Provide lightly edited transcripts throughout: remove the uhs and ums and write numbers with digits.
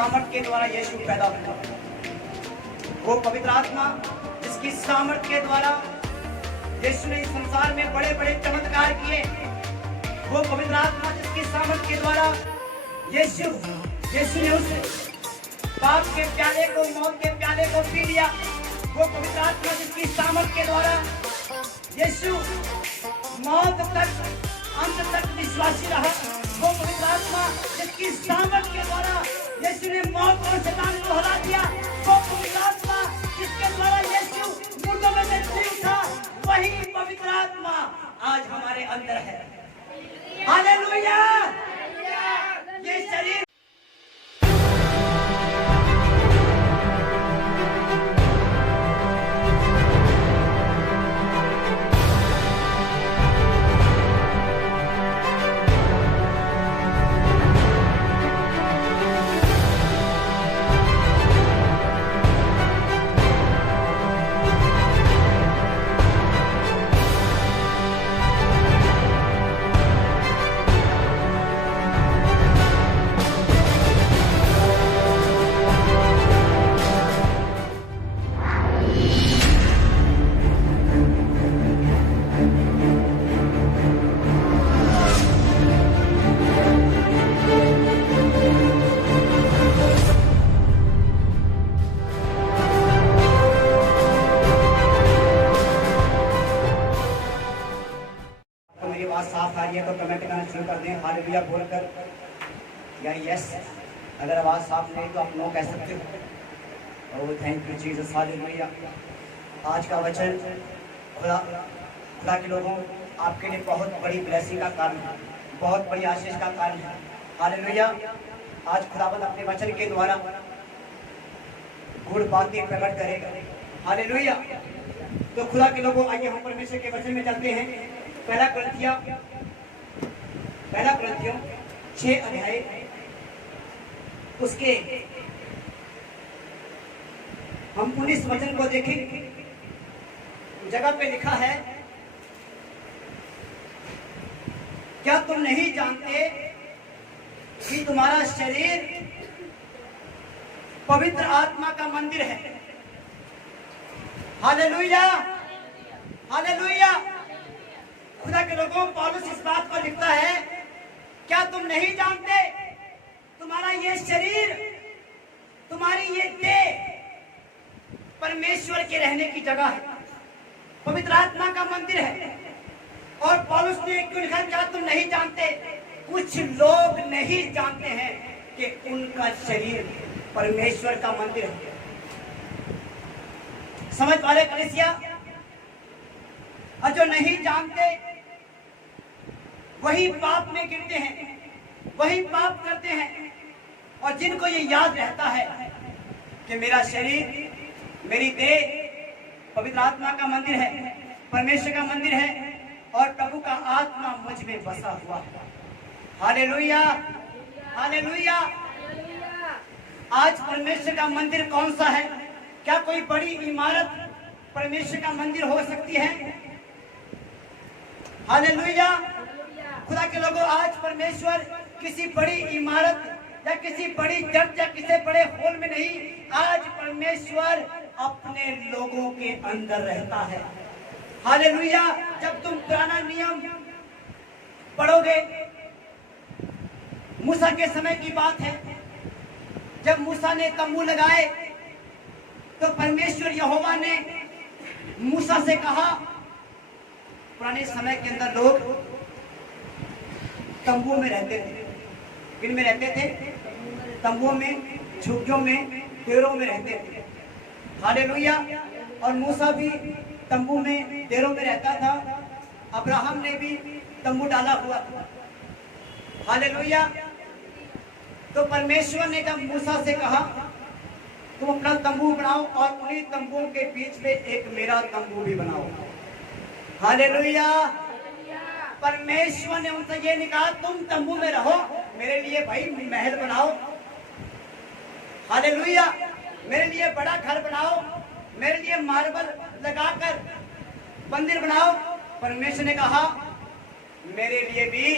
सामर्थ के द्वारा यीशु पैदा हुआ। वो पवित्र आत्मा जिसकी सामर्थ के द्वारा यीशु ने इस संसार में बड़े बड़े चमत्कार किए। वो पवित्र आत्मा जिसकी सामर्थ के द्वारा यीशु ने उस पाप के प्याले को, मौत के प्याले को पी लिया। वो पवित्र आत्मा जिसकी सामर्थ के द्वारा यीशु मौत तक, अंत तक विश्वासी रहा। वो पवित्र आत्मा जिसकी सामर्थ के द्वारा यीशु ने मौत और शैतान को हरा दिया। वो पवित्र आत्मा जिसके द्वारा यीशु मुर्दों में से जी उठा, वही पवित्र आत्मा आज हमारे अंदर है। हालेलुया। ये शरीर साफ आ रही है तो कमेंट करना शुरू कर दें हालेलुया बोलकर, या यस। अगर आवाज साफ नहीं तो आप नो कह सकते हो। Oh thank you Jesus, hallelujah. आज का वचन खुदा के लोगों आपके लिए बहुत बड़ी ब्लेसिंग का कारण है, बहुत बड़ी आशीष का कारण है। हालेलुया। आज खुदावंद अपने वचन के द्वारा गुड़ बातें प्रकट करेगा। हालेलुया। तो खुदा के लोगों आइए हम परमेश्वर के वचन में चलते हैं। पहला कुरिन्थियों 6 अध्याय उसके हम 19 वचन को देखें। जगह पे लिखा है, क्या तुम नहीं जानते कि तुम्हारा शरीर पवित्र आत्मा का मंदिर है। Hallelujah, hallelujah. खुदा के लोगों पौलुस इस बात को लिखता है, क्या तुम नहीं जानते तुम्हारा ये शरीर, तुम्हारी ये देह परमेश्वर के रहने की जगह है, पवित्र आत्मा का मंदिर है। और पौलुस ने क्यों लिखा, क्या तुम नहीं जानते? कुछ लोग नहीं जानते हैं कि उनका शरीर परमेश्वर का मंदिर है। समझ वाले कलीसिया, और जो नहीं जानते वही पाप में गिरते हैं, वही पाप करते हैं। और जिनको ये याद रहता है कि मेरा शरीर, मेरी देह पवित्र आत्मा का मंदिर है, परमेश्वर का मंदिर है, और प्रभु का आत्मा मुझ में बसा हुआ है। Hallelujah, hallelujah. आज परमेश्वर का मंदिर कौन सा है? क्या कोई बड़ी इमारत परमेश्वर का मंदिर हो सकती है? हालेलुया। खुदा के लोगों, आज परमेश्वर किसी बड़ी इमारत या किसी बड़ी चर्च या किसी बड़े हॉल में नहीं, आज परमेश्वर अपने लोगों के अंदर रहता है। हालेलुया। जब तुम पुराना नियम पढ़ोगे, मूसा के समय की बात है, जब मूसा ने तंबू लगाए तो परमेश्वर यहोवा ने मूसा से कहा, पुराने समय के अंदर लोग तंबू में रहते थे। किन में रहते थे? तंबुओं में, झुग्गियों में, डेरों में रहते थे। हालेलुया। और मूसा भी तंबू में, डेरों में रहता था। अब्राहम ने भी तंबू डाला हुआ था। हालेलुया। तो परमेश्वर ने जब मूसा से कहा, तुम अपना तंबू बनाओ और उन्हीं तंबुओं के बीच में एक मेरा तंबू भी बनाओ। हालेलुया। परमेश्वर ने उनसे ये नहीं कहा तुम तंबू में रहो, मेरे लिए भाई महल बनाओ। हालेलुया। मेरे लिए बड़ा घर बनाओ, मेरे लिए मार्बल लगाकर मंदिर बनाओ। परमेश्वर ने कहा मेरे लिए भी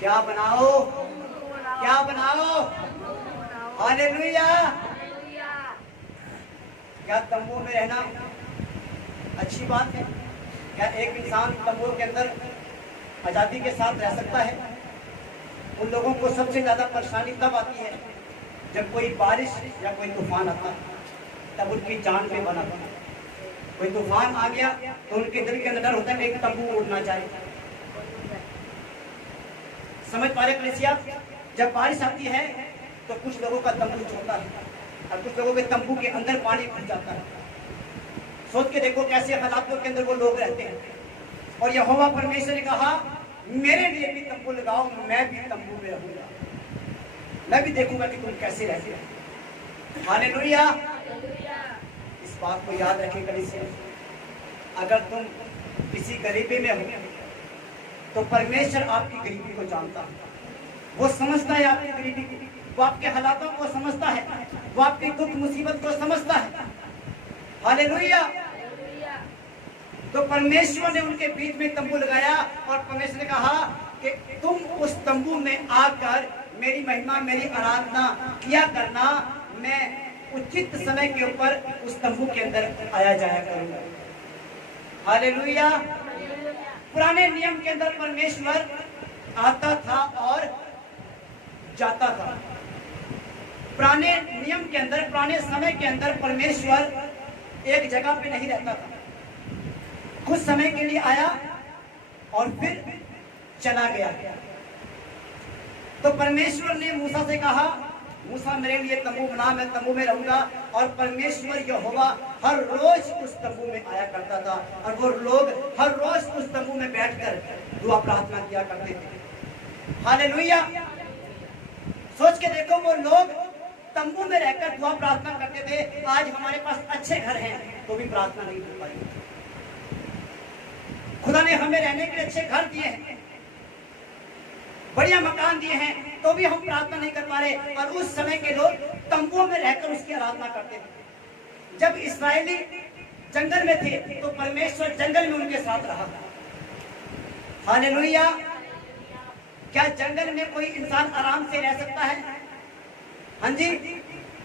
क्या बनाओ, क्या बनाओ? हालेलुया। क्या तंबू में रहना अच्छी बात है? क्या एक इंसान तंबू के अंदर आजादी के साथ रह सकता है? उन लोगों को सबसे ज्यादा परेशानी तब आती है जब कोई बारिश या कोई तूफान आता है, तब उनकी जान पे बना होता है। कोई तूफान आ गया तो उनके दिल के अंदर डर होता है कि तंबू उड़ना चाहिए। समझ पा रहे कलीसिया? जब बारिश आती है तो कुछ लोगों का तंबू छोड़ता है और कुछ लोगों के तंबू के अंदर पानी घुस जाता है। सोच के देखो कैसे हालातों के अंदर वो लोग रहते हैं। और यहोवा परमेश्वर ने कहा, मेरे लिए भी तंबू लगाओ, मैं भी तंबू में रहूंगा, मैं भी देखूंगा कि तुम कैसे रहते हो। हालेलुया। इस बात को याद रखें कलीसिया, अगर तुम किसी गरीबी में हो तो परमेश्वर आपकी गरीबी को जानता है, वो समझता है आपकी गरीबी को, वो आपके हालातों को समझता है, वो आपकी दुख मुसीबत को समझता है। हालेलुया। तो परमेश्वर ने उनके बीच में तंबू लगाया और परमेश्वर ने कहा कि तुम उस तंबू में आकर मेरी महिमा, मेरी आराधना किया करना, मैं उचित समय के ऊपर उस तंबू के अंदर आया जाया करूंगा। हालेलुया। पुराने नियम के अंदर परमेश्वर आता था और जाता था। पुराने नियम के अंदर, पुराने समय के अंदर परमेश्वर एक जगह पे नहीं रहता था, कुछ समय के लिए आया और फिर चला गया। तो परमेश्वर ने मूसा से कहा, मूसा मेरे लिए तंबू बना, मैं तंबू में रहूंगा। और परमेश्वर यहोवा हर रोज उस तंबू में आया करता था और वो लोग हर रोज उस तंबू में बैठकर दुआ प्रार्थना किया करते थे। हालेलुया। सोच के देखो, वो लोग तंबू में रहकर दुआ प्रार्थना करते थे। आज हमारे पास अच्छे घर हैं तो भी प्रार्थना नहीं कर पाई। खुदा ने हमें रहने के लिए अच्छे घर दिए हैं, बढ़िया मकान दिए हैं, तो भी हम प्रार्थना नहीं कर पा रहे। और उस समय के लोग तंबुओं में रहकर उसकी आराधना करते थे। जब इस्राएली जंगल में थे तो परमेश्वर जंगल में उनके साथ रहा। हालेलुया। क्या जंगल में कोई इंसान आराम से रह सकता है? हाँ जी।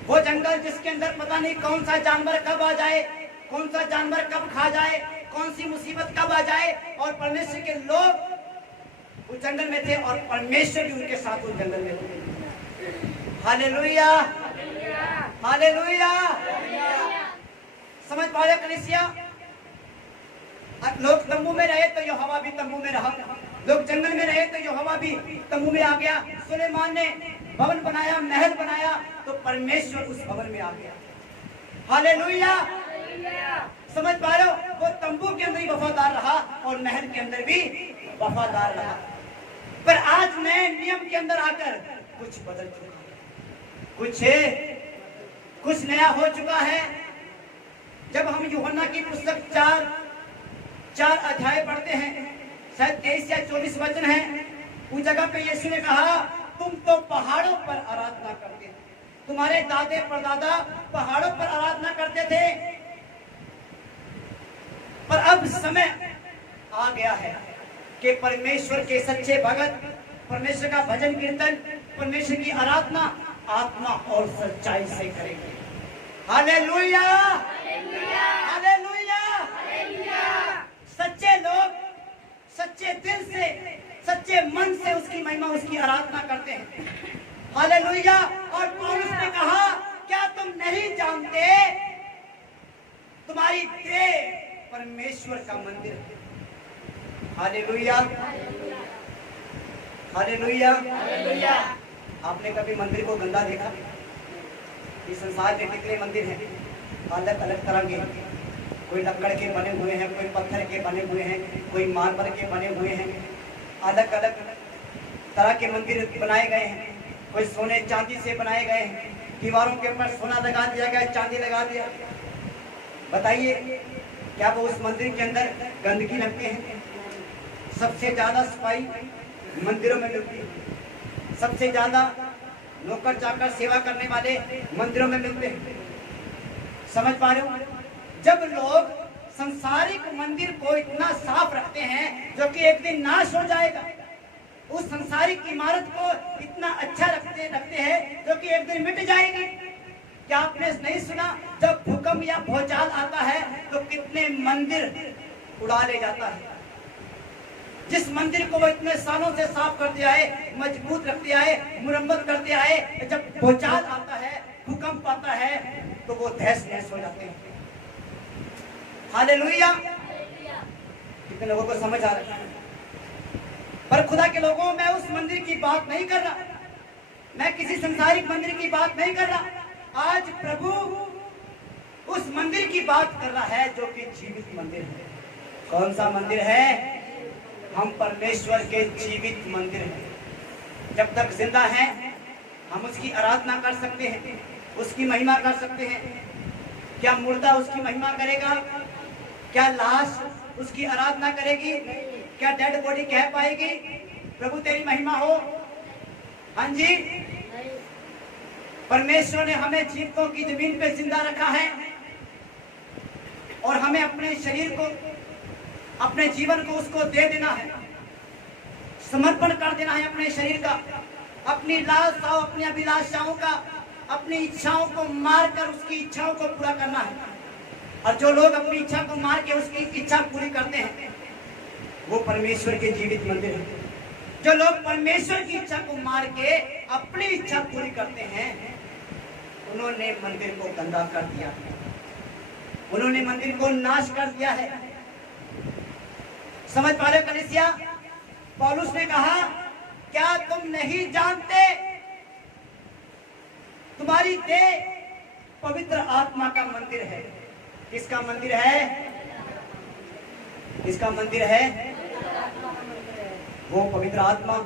वो जंगल जिसके अंदर पता नहीं कौन सा जानवर कब आ जाए, कौन सा जानवर कब खा जाए, कौन सी मुसीबत कब आ जाए। और परमेश्वर के लोग उस जंगल में थे और परमेश्वर भी उनके साथ उस जंगल में थे। हालेलुया। हालेलुया। समझ पा रहे कलीसिया? लोग तंबू में रहे तो यहोवा भी तंबू में रहा, लोग जंगल में रहे तो यहोवा भी तंबू में आ गया। सुलेमान ने भवन बनाया, महल बनाया, तो परमेश्वर उस भवन में आ गया। हालेलुया। समझ पा रहे हो? वो तंबू के अंदर ही वफादार रहा और महल के अंदर भी वफादार रहा। पर आज नए नियम के अंदर आकर कुछ बदल चुका है, कुछ नया हो चुका है। जब हम यूहन्ना की पुस्तक 4 अध्याय पढ़ते हैं, शायद 23 या 24 वचन है, उस जगह पे यीशु ने कहा, तुम तो पहाड़ों पर आराधना करते थे, तुम्हारे दादे परदादा पहाड़ों पर आराधना करते थे, पर अब समय आ गया है कि परमेश्वर के सच्चे भगत परमेश्वर का भजन कीर्तन, परमेश्वर की आराधना आत्मा और सच्चाई से करेंगे। हालेलुया। हालेलुया। सच्चे लोग सच्चे दिल से, सच्चे मन से उसकी महिमा, उसकी आराधना करते हैं। हालेलुया। और पौलुस ने कहा, क्या तुम नहीं जानते तुम्हारी देह परमेश्वर का मंदिर है? हालेलुया। हालेलुया। आपने कभी मंदिर को गंदा देखा? इस संसार में कितने मंदिर हैं, अलग अलग तरह के, कोई लकड़ के बने हुए हैं, कोई पत्थर के बने हुए हैं, कोई मार्बल के बने हुए हैं, अलग अलग तरह के मंदिर बनाए गए हैं। कोई सोने चांदी से बनाए गए हैं, दीवारों के ऊपर सोना लगा दिया गया, चांदी लगा दिया। बताइए, क्या वो उस मंदिर के अंदर गंदगी रखते हैं? सबसे ज्यादा सफाई मंदिरों में मिलती है, सबसे ज्यादा नौकर चाकर सेवा करने वाले मंदिरों में मिलते हैं। समझ पा रहे हो? जब लोग संसारिक मंदिर को इतना साफ रखते हैं जो कि एक दिन नाश हो जाएगा, उस संसारिक इमारत को इतना अच्छा रखते हैं जो कि एक दिन मिट जाएगी। क्या आपने नहीं सुना, जब भूकंप या भूचाल आता है तो कितने मंदिर उड़ा ले जाता है। जिस मंदिर को वो इतने सालों से साफ करते आए, मजबूत रखते आए, मुरम्मत करते आए, जब भूचाल आता है, भूकंप आता है तो वो तहस नहस हो जाते हैं। हालेलुया। कितने लोगों को समझ आ रहा है? पर खुदा के लोगों, मैं उस मंदिर की बात नहीं कर रहा, मैं किसी संसारिक मंदिर की बात नहीं कर रहा। आज प्रभु उस मंदिर की बात कर रहा है जो कि जीवित मंदिर है। कौन सा मंदिर है? हम परमेश्वर के जीवित मंदिर हैं। जब तक जिंदा हैं हम उसकी आराधना कर सकते हैं, उसकी महिमा कर सकते हैं। क्या मुर्दा उसकी महिमा करेगा? क्या लाश उसकी आराधना करेगी? क्या डेड बॉडी कह पाएगी प्रभु तेरी महिमा हो? हाँ जी, परमेश्वर ने हमें जीवितों की जमीन पे जिंदा रखा है और हमें अपने शरीर को, अपने जीवन को उसको दे देना है, समर्पण कर देना है अपने शरीर का, अपनी लालसाओं, अपनी अभिलाषाओं का, अपनी इच्छाओं को मारकर उसकी इच्छाओं को पूरा करना है। और जो लोग अपनी इच्छा को मार के उसकी इच्छा पूरी करते हैं वो परमेश्वर के जीवित मंदिर हैं। जो लोग परमेश्वर की इच्छा को मार के अपनी इच्छा पूरी करते हैं उन्होंने मंदिर को गंदा कर दिया, उन्होंने मंदिर को नाश कर दिया है। समझ पा रहे कलीसिया? पौलुस ने कहा, क्या तुम नहीं जानते तुम्हारी देह पवित्र आत्मा का मंदिर है? किसका मंदिर है? किसका मंदिर है? वो पवित्र आत्मा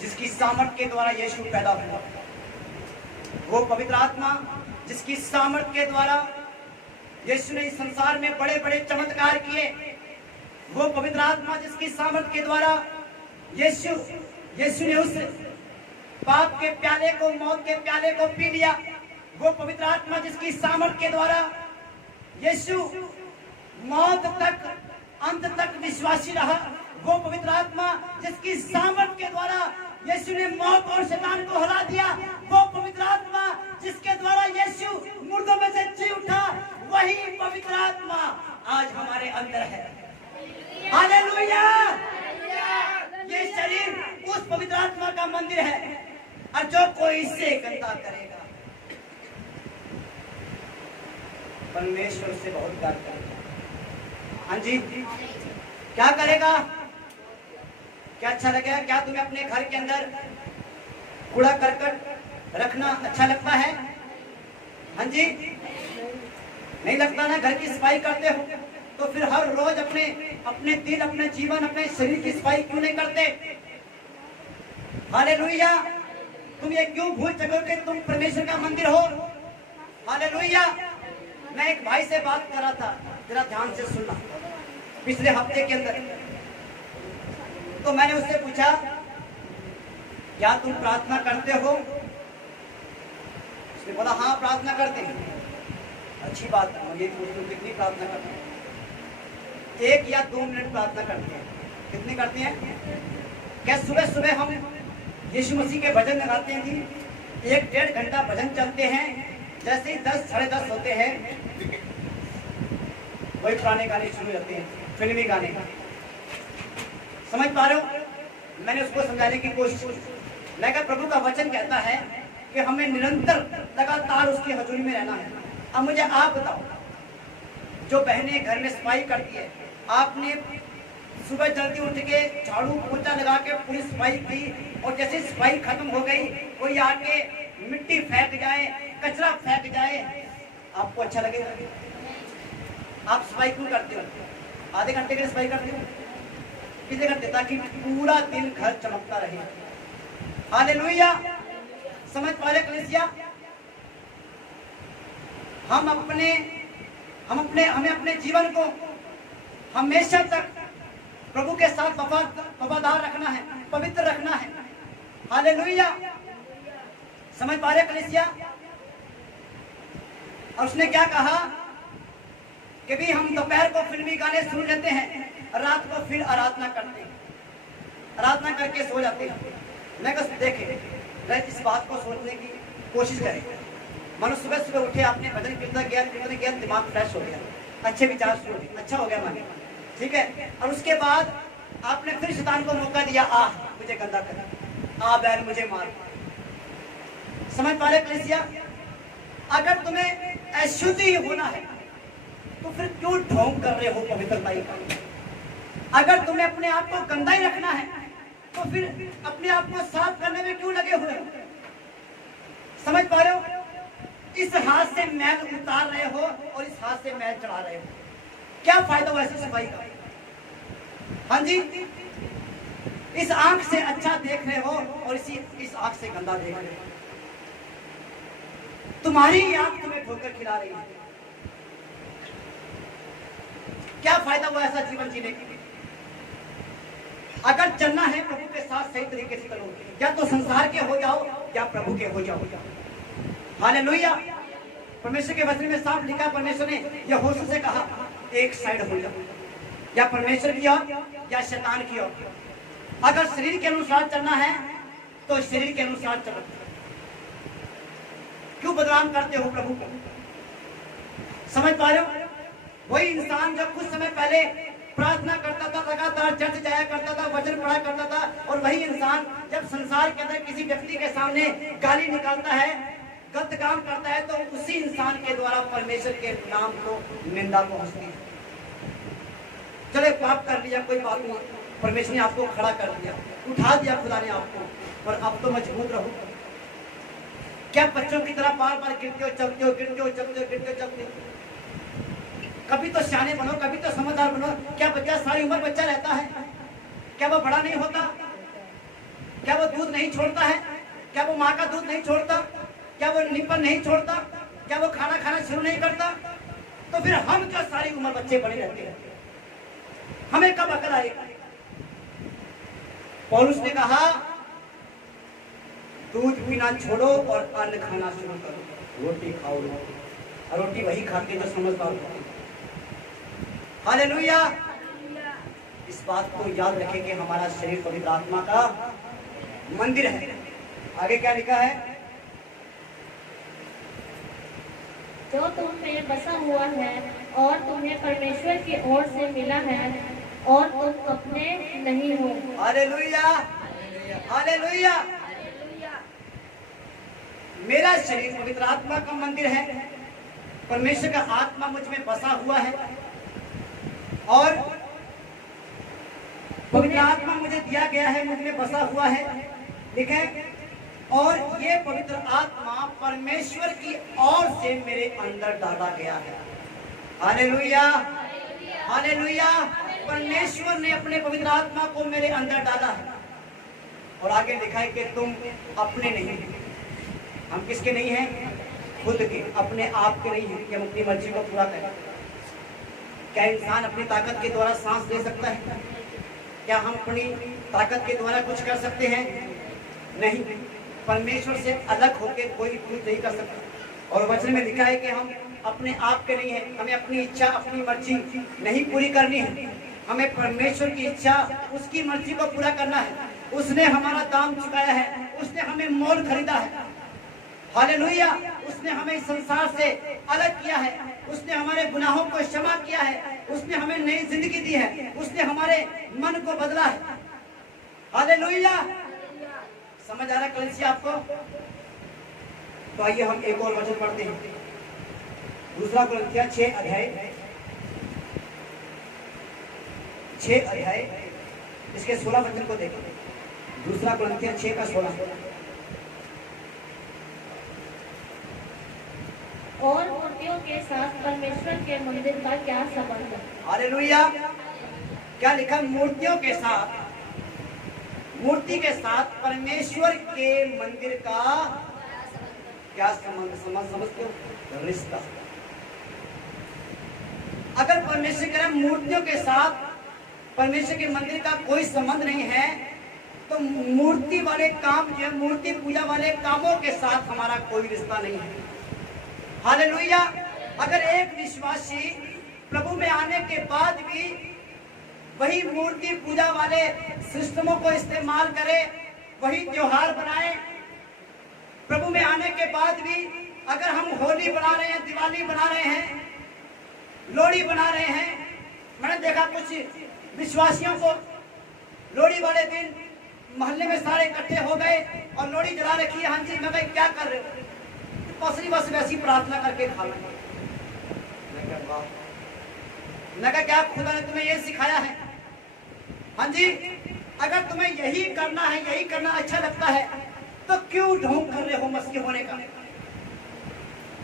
जिसकी सामर्थ के द्वारा यीशु पैदा हुआ, वो पवित्र आत्मा जिसकी सामर्थ के द्वारा यीशु ने इस संसार में बड़े बड़े चमत्कार किए, वो पवित्र आत्मा जिसकी सामर्थ के द्वारा यीशु ने उस पाप के प्याले को, मौत के प्याले को पी लिया, वो पवित्र आत्मा जिसकी सामर्थ के द्वारा यीशु मौत तक, अंत तक विश्वासी रहा, वो पवित्र आत्मा जिसकी सामर्थ के द्वारा यीशु ने मौत और शैतान को हरा दिया, वो पवित्र आत्मा जिसके द्वारा यीशु मुर्दों में से जी उठा, वही पवित्र आत्मा आज हमारे अंदर है। हालेलुया। ये शरीर उस पवित्र आत्मा का मंदिर है और जो कोई इससे गंदा करेगा परमेश्वर से बहुत प्यार करेगा। हाँ जी, क्या करेगा? क्या अच्छा लगेगा? क्या तुम्हें अपने घर के अंदर कूड़ा करकट रखना अच्छा लगता है? हाँ जी, नहीं लगता ना? घर की सफाई करते हो तो फिर हर रोज अपने दिल, अपने जीवन, अपने शरीर की सफाई क्यों नहीं करते? हालेलुया। तुम ये क्यों भूल चुके हो कि तुम परमेश्वर का मंदिर हो? हालेलुया। मैं एक भाई से बात कर रहा था, जरा ध्यान से सुनना। पिछले हफ्ते के अंदर तो मैंने उससे पूछा, क्या तुम प्रार्थना करते हो? उसने बोला, हाँ प्रार्थना करते हैं। अच्छी बात है, मुझे पूछूं कितनी प्रार्थना करते हैं? 1 या 2 मिनट प्रार्थना करते हैं। कितनी करते हैं? क्या सुबह सुबह हम यीशु मसीह के भजन लगाते हैं जी, 1-1.5 घंटा भजन चलते हैं, जैसे ही 10 साढ़े 10 होते हैं वही पुराने गाने शुरू होते हैं, फिल्मी गाने। समझ पा रहे हो? मैंने उसको समझाने की कोशिश की। मैं कहा प्रभु का वचन कहता है कि हमें निरंतर लगातार उसकी हजूरी में रहना है। अब मुझे आप बताओ, जो बहनें घर में सफाई करती है, आपने सुबह जल्दी उठ के झाड़ू पोछा लगा के पूरी सफाई की और जैसे सफाई खत्म हो गई कोई आके मिट्टी फेंक जाए, कचरा फेंक जाए, आपको अच्छा लगेगा? आप सफाई क्यों करते हो? आधे घंटे के लिए सफाई करते हो, कितने घंटे? ताकि पूरा दिन घर चमकता रहे। हालेलुया। समझ पा रहे कलीसिया? हमें अपने जीवन को हमेशा तक प्रभु के साथ वफादार रखना है, पवित्र रखना है। हालेलुया। समझ पा रहे कलीसिया? और उसने क्या कहा कि भी हम दोपहर को फिल्मी गाने सुन लेते हैं, रात को फिर आराधना करते हैं। आराधना करके सो जाते हैं। मैं बस देखे इस बात को सोचने की कोशिश करें। मानो सुबह सुबह उठे, आपने भजन कीर्तन किया, दिमाग फ्रेश हो गया, अच्छे विचार शुरू हुए, अच्छा हो गया मन, ठीक है। और उसके बाद आपने फिर शैतान को मौका दिया, आ मुझे गंदा कर, आ बैल मुझे मार। समझ पा रहे कलीसिया? अगर तुम्हें अशुद्धि होना है तो फिर क्यों ढोंग कर रहे हो पवित्रता का? अगर तुम्हें अपने आप को गंदा ही रखना है तो फिर अपने आप को साफ करने में क्यों लगे हुए हो? समझ पा रहे हो? इस हाथ से मैल उतार रहे हो और इस हाथ से मैल चढ़ा रहे हो, क्या फायदा हुआ ऐसी सफाई का? हाँ जी, इस आंख से अच्छा देख रहे हो और इस आंख से गंदा देख रहे हो। तुम्हारी आंख तुम्हें ठोकर खिला रही है, क्या फायदा हुआ ऐसा जीवन जीने की? अगर चलना है प्रभु के साथ सही तरीके से चलो, या तो संसार के हो जाओ या प्रभु के हो जाओ। हालेलुया। परमेश्वर के वचन में साफ लिखा, परमेश्वर ने यहोशू से कहा एक साइड हो जाओ, या परमेश्वर की ओर या शैतान की ओर। अगर शरीर के अनुसार चलना है तो शरीर के अनुसार चलो। क्यों बदनाम करते हो प्रभु को? समझ पा रहे हो? वही इंसान जो कुछ समय पहले प्रार्थना करता था, लगातार चर्च जाया करता था, वचन पढ़ा करता था, और वही इंसान जब संसार के अंदर किसी व्यक्ति के सामने गाली निकालता है, गलत काम करता है, तो उसी इंसान के द्वारा परमेश्वर के नाम को, निंदा को हंसती है। चले पाप कर लिया, कोई बात नहीं, परमेश्वर ने आपको खड़ा कर दिया, उठा दिया खुदा ने आपको, पर अब तो मजबूत रहो। क्या बच्चों की तरह बार बार गिरते हो, चलते हो, गिरते हो, चलते हो, गिरते हो, चलते हो? कभी तो सियाने बनो, कभी तो समझदार बनो। क्या बच्चा सारी उम्र बच्चा रहता है? क्या वो बड़ा नहीं होता? क्या वो दूध नहीं छोड़ता है? क्या वो माँ का दूध नहीं छोड़ता? क्या वो निपल नहीं छोड़ता? क्या वो खाना खाना शुरू नहीं करता? तो फिर हम जो सारी उम्र बच्चे बड़े रहते हैं, हमें कब अकल आएगी? पौलुस ने कहा दूध पीना छोड़ो और अन्न खाना शुरू करो, रोटी खाओ, और रोटी वही खाते जो समझदार होते। हालेलुया। इस बात को याद रखें कि हमारा शरीर पवित्र आत्मा का मंदिर है। आगे क्या लिखा है? जो तुम में बसा हुआ है और तुम्हें परमेश्वर की ओर से मिला है और तुम अपने नहीं हो। Hallelujah, hallelujah. मेरा शरीर पवित्र आत्मा का मंदिर है, परमेश्वर का आत्मा मुझ में बसा हुआ है, और पवित्र आत्मा मुझे दिया गया है, मुझ में बसा हुआ है, लिखे। और ये पवित्र आत्मा परमेश्वर की ओर से मेरे अंदर डाला गया है। Hallelujah, hallelujah. परमेश्वर ने अपने पवित्र आत्मा को मेरे अंदर डाला है। और आगे लिखा है कि तुम अपने नहीं। हम किसके नहीं हैं? खुद के, अपने आप के नहीं हैं कि हम अपनी मर्जी को पूरा करें। क्या इंसान अपनी ताकत के द्वारा सांस ले सकता है? क्या हम अपनी ताकत के द्वारा कुछ कर सकते हैं? नहीं। परमेश्वर से अलग होकर कोई कुछ नहीं कर सकता। और वचन में लिखा है कि हम अपने आप के नहीं हैं, हमें अपनी इच्छा, अपनी मर्जी नहीं पूरी करनी है, हमें परमेश्वर की इच्छा, उसकी मर्जी को पूरा करना है। उसने हमारा दाम चुकाया है, उसने हमें मोल खरीदा है। हालेलुया। उसने हमें संसार से अलग किया है, उसने हमारे गुनाहों को क्षमा किया है, उसने हमें नई जिंदगी दी है, उसने हमारे मन को बदला है। हालेलुया। समझ आ रहा है कलीसिया आपको? तो आइए हम एक और वचन पढ़ते हैं। दूसरा कुरिन्थियों 6 अध्याय इसके 16 वचन को देखें। दूसरा कुरिन्थियों 6 का 16। और मूर्तियों के साथ परमेश्वर के मंदिर का क्या संबंध है? हालेलुया। क्या लिखा? मूर्तियों के साथ, मूर्ति के साथ परमेश्वर के मंदिर का क्या संबंध? समझते हो? रिश्ता। अगर परमेश्वर के मूर्तियों के साथ परमेश्वर के मंदिर का कोई संबंध नहीं है, तो मूर्ति वाले काम जो है, मूर्ति पूजा वाले कामों के साथ हमारा कोई रिश्ता नहीं है। हालेलुया। अगर एक विश्वासी प्रभु में आने के बाद भी वही मूर्ति पूजा वाले सिस्टमों को इस्तेमाल करे, वही त्योहार बनाए। प्रभु में आने के बाद भी अगर हम होली बना रहे हैं, दिवाली बना रहे हैं, लोहड़ी बना रहे हैं, मैंने देखा कुछ विश्वासियों को लोहड़ी वाले दिन मोहल्ले में सारे इकट्ठे हो गए और लोहड़ी जला रखी है। हाँ जी, मैं भाई क्या कर रहे हो? पसरी बस वैसी प्रार्थना करके खा लेंगे। मैं कहा क्या खुदा ने तुम्हें ये सिखाया है? हाँ जी, अगर तुम्हें यही करना है, यही करना अच्छा लगता है, तो क्यों ढोंग कर रहे हो मसीह होने का?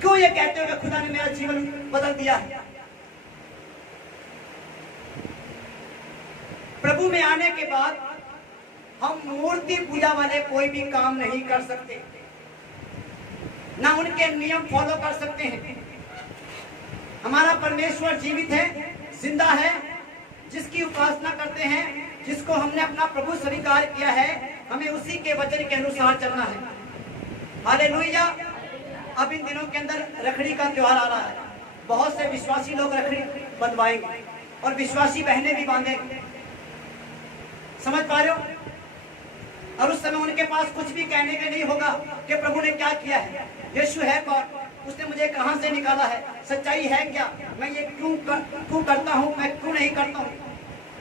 क्यों ये कहते हो कि खुदा ने मेरा जीवन बदल दिया है? प्रभु में आने के बाद हम मूर्ति पूजा वाले कोई भी काम नहीं कर सकते, ना उनके नियम फॉलो कर सकते हैं। हमारा परमेश्वर जीवित है, जिंदा है, जिसकी उपासना करते हैं, जिसको हमने अपना प्रभु स्वीकार किया है, हमें उसी के वचन के अनुसार चलना है। हालेलुया। अब इन दिनों के अंदर रखड़ी का त्योहार आ रहा है। बहुत से विश्वासी लोग रखड़ी बंधवाएंगे और विश्वासी बहनें भी बांधेंगे। समझ पा रहे हो? और उस समय उनके पास कुछ भी कहने के नहीं होगा कि प्रभु ने क्या किया है, यीशु है कौन, उसने मुझे कहां से निकाला है, सच्चाई है क्या, मैं ये क्यों करता हूं, मैं क्यों नहीं करता हूं,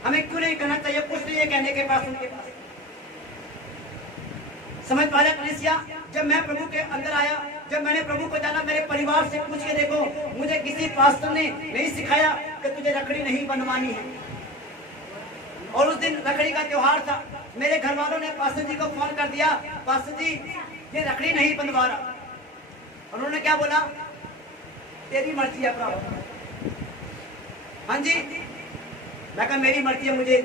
हमें क्यों नहीं करना चाहिए, कुछ नहीं है कहने के पास उनके पास। समझ पा रहे कलीसिया? जब मैं प्रभु के अंदर आया, जब मैंने प्रभु को जाना, मेरे परिवार से पूछ के देखो, मुझे किसी पास्टर ने नहीं सिखाया कि तुझे रखड़ी नहीं बनवानी है। और उस दिन रखड़ी का त्योहार था, मेरे घर वालों ने पास्टर जी को फोन कर दिया, पास्टर जी ये रखड़ी नहीं बंधवा रहा। उन्होंने क्या बोला? तेरी मर्जी है प्रभु। हाँ जी, मैं कहा मेरी मर्जी है, मुझे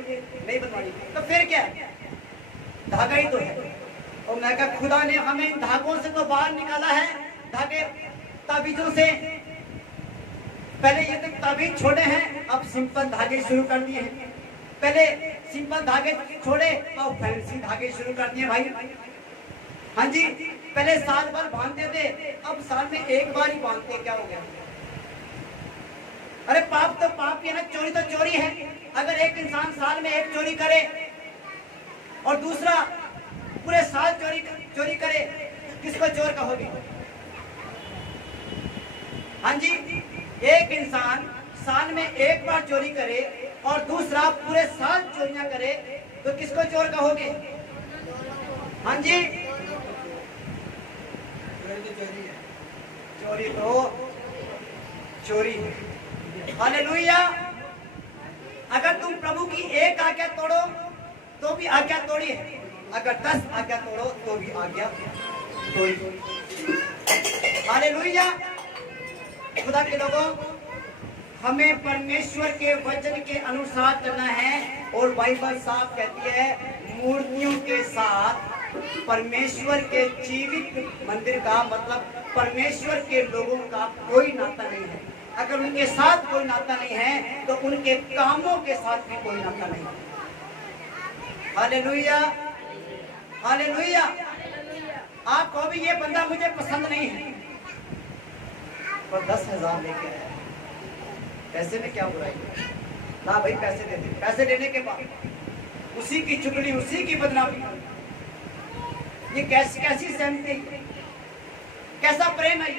नहीं बनवानी। तो फिर क्या, धागा ही तो है। और मैं कहा खुदा ने हमें इन धागों से तो बाहर निकाला है, धागे ताबीजों से। पहले ये तो ताबीज छोड़े हैं, अब सिंपल धागे शुरू कर दिए हैं। पहले सिंपल धागे छोड़े और फैंसी धागे शुरू कर दिए भाई। हाँ जी, पहले साल भर बांधते थे, अब साल में एक बार ही बांधते। क्या हो गया? अरे पाप तो पाप ही है ना, चोरी तो चोरी है। अगर एक इंसान साल में एक चोरी करे और दूसरा पूरे साल चोरी करे, किसको चोर कहोगे? हाँ जी, एक इंसान साल में एक बार चोरी करे और दूसरा पूरे साल चोरियां करे, तो किसको चोर कहोगे? हाँ जी, चोरी तो चोरी है। हालेलुया। अगर तुम प्रभु की एक आज्ञा तोड़ो तो भी आज्ञा तोड़ी है, अगर 10 आज्ञा तोड़ो तो भी आज्ञा तोड़ी। हालेलुया। खुदा के लोगों, हमें परमेश्वर के वचन के अनुसार चलना है। और बाइबल साफ कहती है, मूर्तियों के साथ परमेश्वर के जीवित मंदिर का मतलब परमेश्वर के लोगों का कोई नाता नहीं है। अगर उनके साथ कोई नाता नहीं है तो उनके कामों के साथ भी कोई नाता नहीं है। Hallelujah, hallelujah. आप कहो भी ये बंदा मुझे पसंद नहीं है, पर 10,000 लेके आया, पैसे में क्या बुराई है? ना भाई, पैसे दे दे। पैसे देने के बाद उसी की चुगली, उसी की बदनामी। ये कैसी सहमति, कैसा प्रेम है?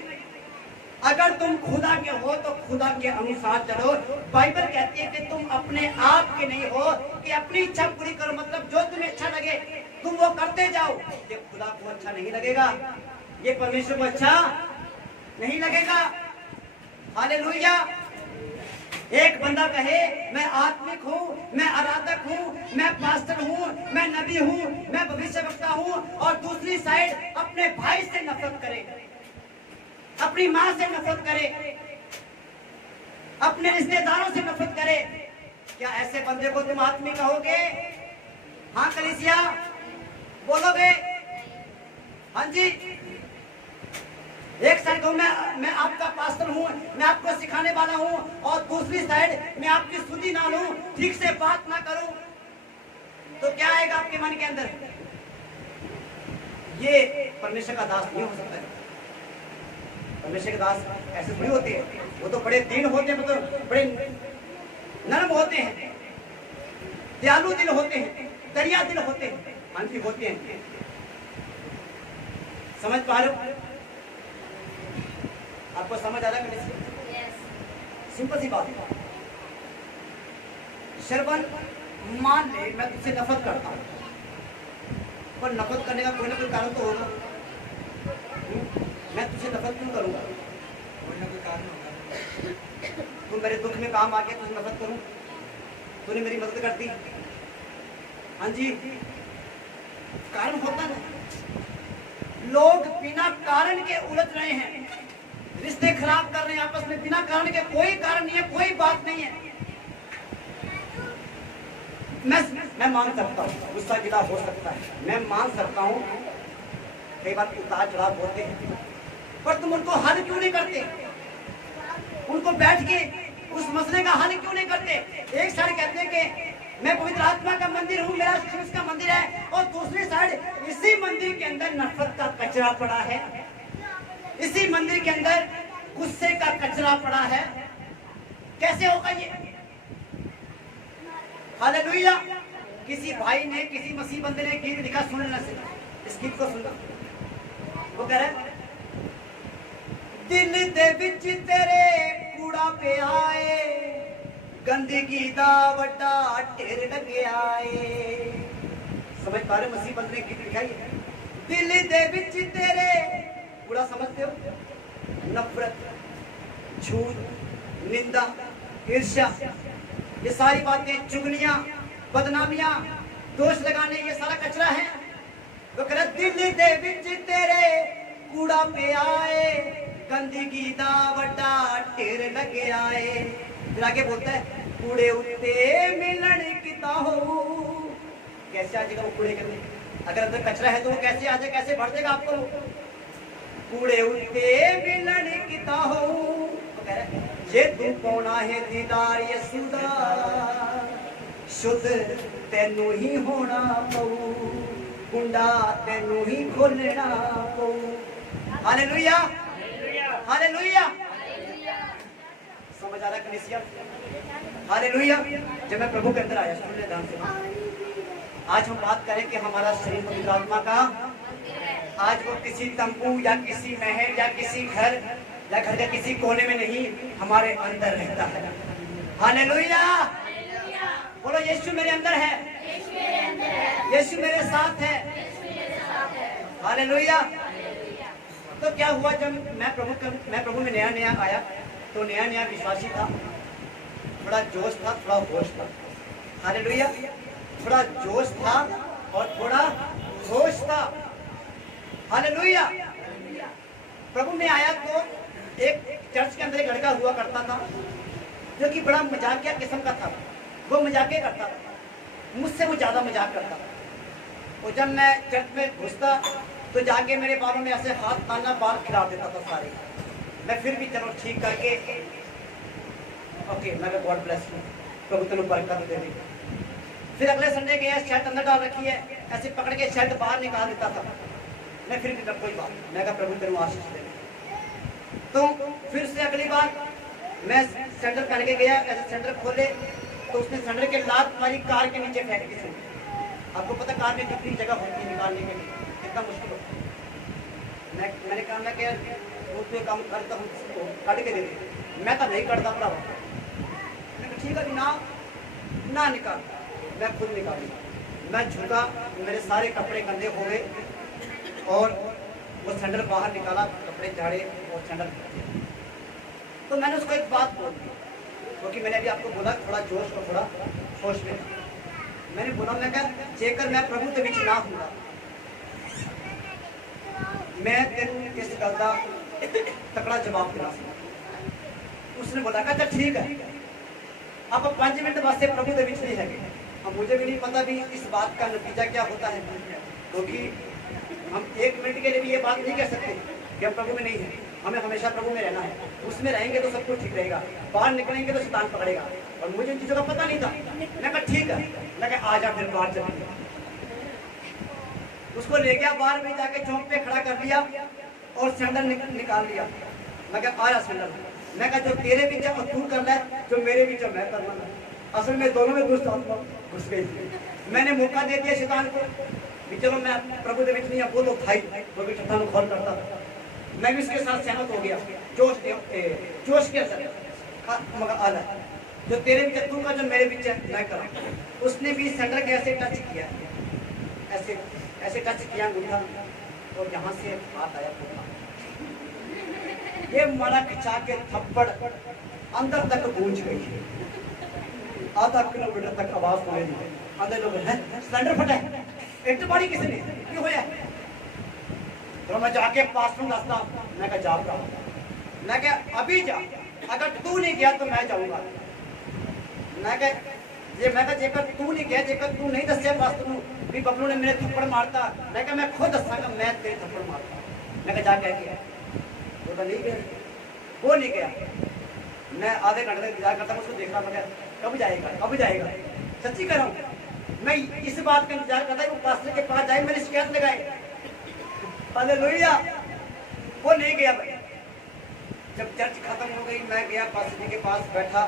अगर तुम खुदा के हो तो खुदा के अनुसार चलो। बाइबल कहती है कि तुम अपने आप के नहीं हो कि अपनी इच्छा पूरी करो, मतलब जो तुम्हें अच्छा लगे तुम वो करते जाओ। ये खुदा को अच्छा नहीं लगेगा, ये परमेश्वर को अच्छा नहीं लगेगा। हालेलुया। एक बंदा कहे मैं आत्मिक हूँ, मैं आराधक हूँ, मैं पास्टर हूँ, मैं नबी हूँ, मैं भविष्यवक्ता हूँ, और दूसरी साइड अपने भाई से नफरत करे, अपनी माँ से नफरत करे, अपने रिश्तेदारों से नफरत करे। क्या ऐसे बंदे को तुम आत्मिक कहोगे? हाँ कलीसिया, बोलोगे? हाँ जी। एक साइड मैं आपका पास्टर हूँ, मैं आपको सिखाने वाला हूँ, और दूसरी साइड मैं आपकी स्तुति ना लूं, ठीक से बात ना करूं, तो क्या आएगा आपके मन के अंदर? ये परमेश्वर का दास नहीं हो सकता है। परमेश्वर के दास ऐसे थोड़ी होते हैं, वो तो बड़े दीन होते हैं, मतलब बड़े नरम होते हैं। दयालु दिल होते हैं, दरिया दिल होते हैं। हाँ जी, होते हैं। समझ पा रहे हो? आपको समझ आ रहा है? सिंपल सी बात है। श्रवण, मान ले मैं तुझसे नफरत करता हूं, पर नफरत करने का कोई ना कोई कारण तो होगा। मैं तुझसे नफरत क्यों करूंगा? कोई ना कोई कारण होगा। तू मेरे दुख में काम आ गया, तुझसे नफरत करूं? तूने मेरी मदद कर दी। हाँ जी, कारण होता ना। लोग बिना कारण के उलझ रहे हैं, रिश्ते खराब कर रहे हैं आपस में बिना कारण के। कोई कारण नहीं है, कोई बात नहीं है। मैं मान सकता हूँ गुस्सा गिला हो सकता है, मैं मान सकता हूँ कई बार उतार चढ़ाव होते हैं, पर तुम उनको हल क्यों नहीं करते? उनको बैठ के उस मसले का हल क्यों नहीं करते? एक साइड कहते हैं कि मैं पवित्र आत्मा का मंदिर हूँ, मेरा शिव का मंदिर है, और दूसरी साइड इसी मंदिर के अंदर नफरत का कचरा पड़ा है, इसी मंदिर के अंदर गुस्से का कचरा पड़ा है। कैसे होगा ये? हालेलुया। किसी भाई ने, किसी मसीह बंदे ने गीत लिखा, सुन लेना से इस गीत को सुनना। वो कह रहा है, दिल दे विच तेरे कूड़ा पे आए, गंदगी दा वड्डा ढेर लगे आए। समझ पा रहे? मसीह बंदे ने गीत लिखा है, दिल दे विच तेरे कूड़ा, समझते हो? नफरत, झूठ, निंदा, ईर्ष्या, ये सारी बातें, चुगलियां, बदनामियां, दोष लगाने, ये सारा कचरा है। तो कह दिल दे विच तेरे कूड़ा पे आए, गंदगी दा वड्डा ढेर लगे आए। फिर आगे बोलता है, कूड़े उत्ते मिलन किता हो। कैसे आ जाएगा वो कूड़े करने? अगर अंदर कचरा है तो वो कैसे आ जाए, कैसे भर देगा आपको? कूड़े उत्ते मिलन किता हो। तो कह रहा है, जे तू पाना है दीदार यसू दा, शुद्ध तेनू ही होना पऊ, कुंडा तेनू ही खोलना पऊ। Hallelujah, hallelujah. समझ आ रहा कलीसिया? हालेलुया। जब मैं प्रभु के अंदर आया, सुन ले ध्यान से, आज हम बात करें कि हमारा शरीर पवित्र आत्मा का, आज वो किसी तंबू या किसी महल या किसी घर या घर के किसी कोने में नहीं, हमारे अंदर रहता है। हालेलुया। बोलो, यीशु मेरे अंदर है, यीशु मेरे साथ है। हालेलुया। तो क्या हुआ, जब मैं प्रभु में नया नया आया, तो नया नया विश्वासी था, थोड़ा जोश था, थोड़ा होश था। हालेलुया। थोड़ा जोश था और थोड़ा होश था। हालेलुया। प्रभु में आया तो एक चर्च के अंदर एक लड़का हुआ करता था, जो कि बड़ा मजाकिया किस्म का था। वो मजाके करता था, मुझसे वो ज्यादा मजाक करता था। और जब मैं चर्च में घुसता तो जाके मेरे बालों में ऐसे हाथ ताना, बाल खिला देता था सारे। मैं फिर भी चलो ठीक करके, ओके, मैं गॉड ब्लेस यू, प्रभु तेनू बरकत दे दे। फिर अगले संडे गया, शर्ट अंदर डाल रखी है, ऐसे पकड़ के शर्ट बाहर निकाल देता था। मैं फिर भी कोई बात, मैं कहा प्रभु तेनू आशीष दे। तो फिर से अगली बार मैं सैंडल पहन के गया, ऐसे सैंडल खोले तो उसने सैंडल के लात हमारी कार के नीचे फेंक दी। आपको पता कार में कितनी जगह होती है निकालने के लिए, कितना मुश्किल होता है। मैंने कहा, मैं क्या वो पे काम करता हूँ, काट के दे दे। मैं तो नहीं करता भरा। मैं ठीक है ना निकाल, मैं खुद निकालूंगा। मैं झुका, मेरे सारे कपड़े गंदे हो गए और वो सैंडल बाहर निकाला, कपड़े झाड़े और सैंडल। तो मैंने उसको एक बात बोल दी, क्योंकि मैंने अभी आपको बोला थोड़ा जोश और थोड़ा होश में। मैंने बोला, मैं कहा जेकर मैं प्रभु के बीच ना हूँगा, मैं तेन इस गल का तकड़ा जवाब दिला सकता। उसने बोला, अच्छा ठीक है, आप 5 मिनट वास्ते प्रभु के बीच नहीं है। अब मुझे भी नहीं पता भी इस बात का नतीजा क्या होता है, क्योंकि हम 1 मिनट के लिए भी ये बात नहीं कह सकते कि हम प्रभु में नहीं हैं। हमें हमेशा प्रभु में रहना है, उसमें रहेंगे तो सब कुछ ठीक रहेगा, बाहर निकलेंगे तो शैतान पकड़ेगा। और मुझे इन चीज़ों का पता नहीं था। मैं कहा ठीक है, मैं कहा आ जा फिर बाहर चलेंगे। उसको ले गया बाहर में, जाके चौक पे खड़ा कर लिया और सैंडल निकाल लिया। मैं कहा आया सैंडल। मैं कहा जो तेरे बीच तू कर रहा है, जो मेरे बीच मैं कर रहा हूँ। असल में दोनों में दुष्ट आत्मा घुस गई। मैंने मौका दे दिया शैतान को कि चलो मैं प्रभु दे विच नहीं, वो तो भाई वो भी शैतान को खोल करता था। मैं भी इसके साथ सहमत हो गया, जोश के असर मगर आला जो तेरे बीच तू का जो मेरे बीच मैं करा। उसने भी सेंटर के ऐसे टच किया, ऐसे ऐसे टच किया अंगूठा, और यहाँ से हाथ आया पूरा, ये मारा खिंचा के थप्पड़ अंदर तक गूंज गई, आधा किलोमीटर तक आवाज सुनाई दी। अंदर लोग हैं सिलेंडर फटा है, एक बाड़ी किसी ने क्यों होया। तो मैं जाके पास में दसता, मैं कहा जा रहा, मैं क्या अभी जा, अगर तू नहीं गया तो मैं जाऊंगा। मैं कहा जेकर तू नहीं गया, जेकर तू नहीं दसिया वास्तव में भी बबलू ने मेरे थप्पड़ मारता, मैं कहा मैं खुद दसांगा मैं तेरे थप्पड़ मारता। मैं कहा जा कह गया, वो तो नहीं गया, वो नहीं गया। मैं आधे घंटे तक इंतजार करता, उसको देख रहा, मैं कब जाएगा कब जाएगा। सच्ची कह रहा हूँ, मैं इस बात का इंतजार करता वो पास्टर के पास जाए, मैंने शिकायत लगाई, हालेलुया, वो नहीं गया। भाई जब चर्च खत्म हो गई, मैं गया पास्टर जी के पास बैठा,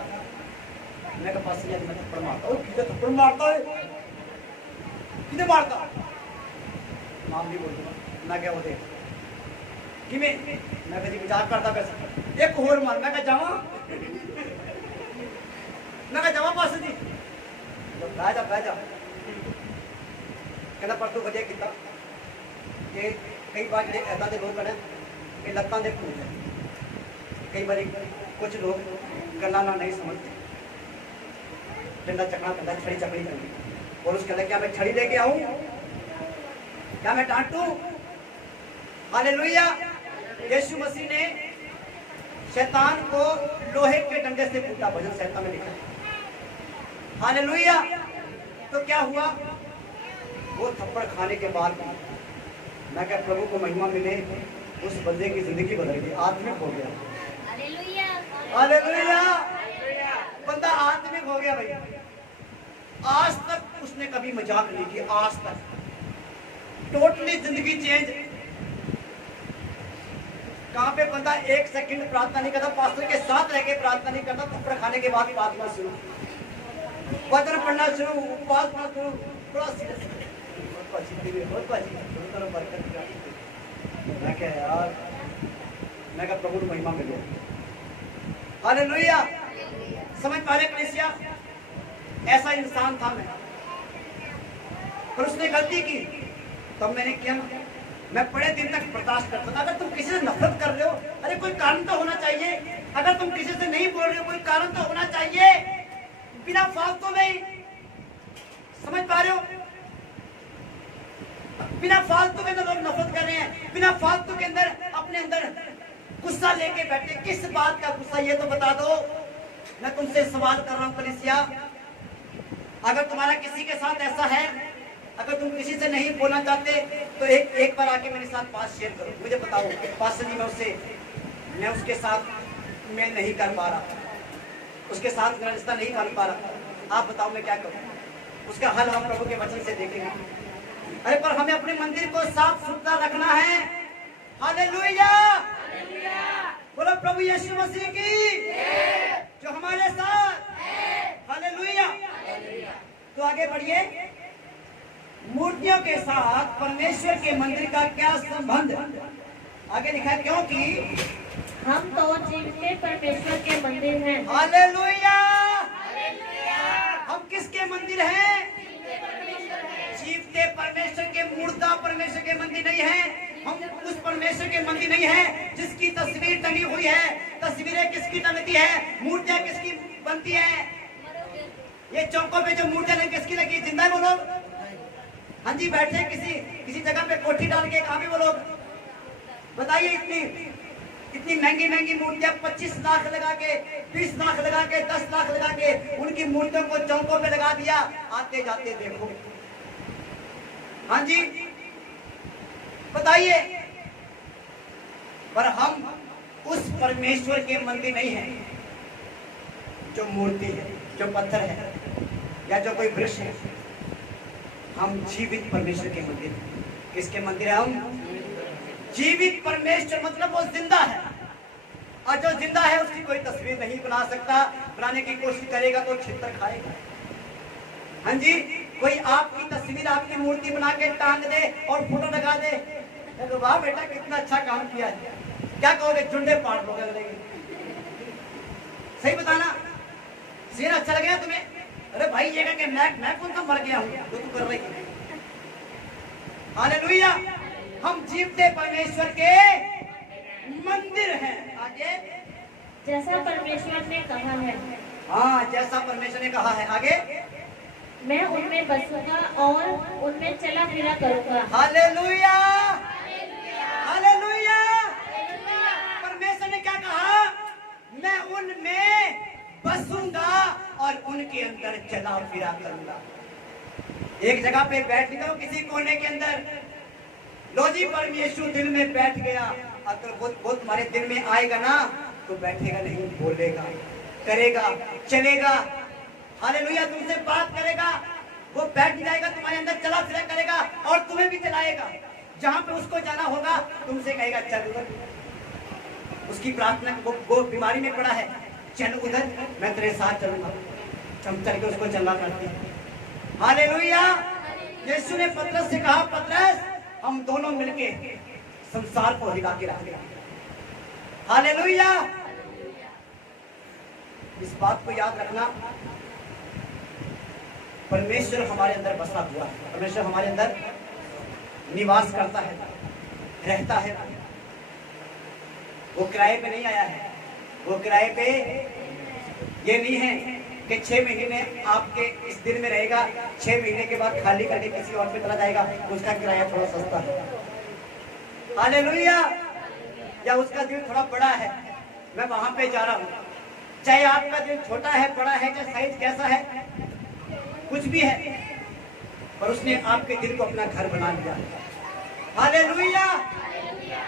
मैं कहा पास्टर जी मैं थप्पड़ मारता हूँ। किधर थप्पड़ मारता है, किधर मारता, नाम नहीं बोलूंगा। मैं क्या होते कि मैं कहा जी मजाक करता वैसे, एक होर मार। मैं कहा जावा, मैं कहा जावा पास्टर जी, बह जा बह जा। कहना पर तू वजह किया कि कई बार जो ऐसा के लोग हैं लत्तां दे भूत है, कई बार कुछ लोग गल्लां ना नहीं समझते, डंडा चकना पैंदा, छड़ी चकनी पैंदी, और उसके अंदर क्या मैं छड़ी लेके आऊं, क्या मैं डांटूं। हालेलुया, यीशु मसीह ने शैतान को लोहे के डंडे से कूटा, भजन संहिता में लिखा है। हालेलुया, तो क्या हुआ, वो थप्पड़ खाने के बाद मैं क्या प्रभु को महिमा मिले, उस बंदे की जिंदगी बदल गई, आत्मिक हो गया। हालेलुया, हालेलुया, बंदा आत्मिक हो गया। भाई आज तक उसने कभी मजाक नहीं की, आज तक टोटली जिंदगी चेंज। कहां पे बंदा एक सेकंड प्रार्थना नहीं करता, पास्टर के साथ रह के प्रार्थना नहीं करता, थप्पड़ खाने के बाद प्रार्थना शुरू, वचन पढ़ना शुरू, उपवास पढ़ना शुरू, थोड़ा सीरियस मैं क्या यार, मैं क्या प्रभु को महिमा मिले। हालेलुया, समझ पा रहे कलीसिया, ऐसा इंसान था मैं, पर उसने गलती की, तब मैंने किया, मैं बड़े दिन तक बर्दाश्त करता था। अगर तुम किसी से नफरत कर रहे हो, अरे कोई कारण तो होना चाहिए, अगर तुम किसी से नहीं बोल रहे हो कोई कारण तो होना चाहिए, बिना फालतू में, समझ पा रहे हो, बिना फालतू के अंदर लोग नफरत कर रहे हैं, बिना फालतू के अंदर अपने अंदर गुस्सा लेके बैठे। किस बात का गुस्सा, ये तो बता दो। मैं तुमसे सवाल कर रहा हूं कलीसिया, अगर तुम्हारा किसी के साथ ऐसा है, अगर तुम किसी से नहीं बोलना चाहते तो एक बार आके मेरे साथ बात शेयर करो, मुझे बताओ पास्टर जी मैं उसके साथ मेल नहीं कर पा रहा, उसके साथ मेरा रिश्ता नहीं बन पा रहा, आप बताओ मैं क्या करूं। उसका हल हम प्रभु के वचन से देखेंगे। अरे पर हमें अपने मंदिर को साफ सुथरा रखना है। हालेलुया, बोलो प्रभु यीशु मसीह की जो हमारे साथ। हालेलुया, तो आगे बढ़िए। मूर्तियों के साथ परमेश्वर के मंदिर का क्या संबंध, आगे लिखा है, क्योंकि हम तो जीवते परमेश्वर के मंदिर हैं। हालेलुया, हम किसके मंदिर हैं? जीवते परमेश्वर के, मुर्दा परमेश्वर के मंदिर नहीं है। हम उस परमेश्वर के मंदिर नहीं है जिसकी तस्वीर टंगी हुई है। तस्वीरें किसकी टंगती है, मूर्तियां किसकी बनती है? ये चौकों पे जो मूर्तियां किसकी लगी, जिंदा है वो लोग? हाँ जी, बैठे किसी जगह पे कोठी डाल के, कहाँ भी वो लोग? बताइए, इतनी महंगी महंगी मूर्तियां 25 लाख लगा के, 20 लाख लगा के, 10 लाख लगा के उनकी मूर्तियों को चौकों पे लगा दिया। आते जाते देखो, हाँ जी बताइए। पर हम उस परमेश्वर के मंदिर नहीं है जो मूर्ति है, जो पत्थर है, या जो कोई वृक्ष है। हम जीवित परमेश्वर के मंदिर हैं। किसके मंदिर है हम? जीवित परमेश्वर, मतलब वो जिंदा है, और जो जिंदा है उसकी कोई तस्वीर नहीं बना सकता। बनाने की कोशिश करेगा तो छितर खाएगा। हाँ जी, कोई आपकी तस्वीर, आपकी मूर्ति बना के टांग दे और फोटो लगा दे, तो वाह बेटा कितना अच्छा काम किया है, क्या कहोगे? झुंडे पाड़ लोगे। सही बताना, सीन अच्छा लगेगा तुम्हें? अरे भाई ये कि मैं कौन सा मर गया हूँ जो तू कर रही है? हालेलुया। हम जीवते परमेश्वर के मंदिर हैं। आगे, जैसा परमेश्वर ने कहा है, हाँ जैसा परमेश्वर ने कहा है। आगे, मैं उनमें बसूंगा और उनमें चला फिरा करूंगा। Hallelujah, hallelujah. परमेश्वर ने क्या कहा? मैं उनमें बसूंगा और उनके अंदर चला फिरा करूंगा। एक जगह पे बैठ गया किसी कोने के अंदर, लो जी परमेश्वर दिल में बैठ गया। अगर वो तुम्हारे दिल में आएगा ना तो बैठेगा नहीं, बोलेगा, करेगा, चलेगा। हालेलुया, तुमसे बात करेगा, वो बैठ जाएगा तुम्हारे अंदर, चला फिरा करेगा और तुम्हें भी चलाएगा। जहां पे उसको जाना होगा तुमसे कहेगा चल उधर। उसकी प्रार्थना, वो बीमारी में पड़ा है, चल उधर, मैं तेरे साथ चलूंगा। हम चल के उसको चला करते हैं। हालेलुया। यीशु ने पतरस से कहा, पतरस हम दोनों मिलके संसार को हिला के रखेंगे। हालेलुया। इस बात को याद रखना, परमेश्वर हमारे अंदर बसा हुआ है, परमेश्वर हमारे अंदर निवास करता है, रहता है। वो किराए पे नहीं आया है, वो किराए पे ये नहीं है कि 6 महीने आपके इस दिल में रहेगा, 6 महीने के बाद खाली करके किसी और पे चला जाएगा, उसका किराया थोड़ा सस्ता है। हालेलुया। या उसका दिल थोड़ा बड़ा है, मैं वहां पे जा रहा हूँ। चाहे आपका दिल छोटा है, बड़ा है, चाहे साइज कैसा है, कुछ भी है, पर उसने आपके दिल को अपना घर बना लिया। हालेलुया।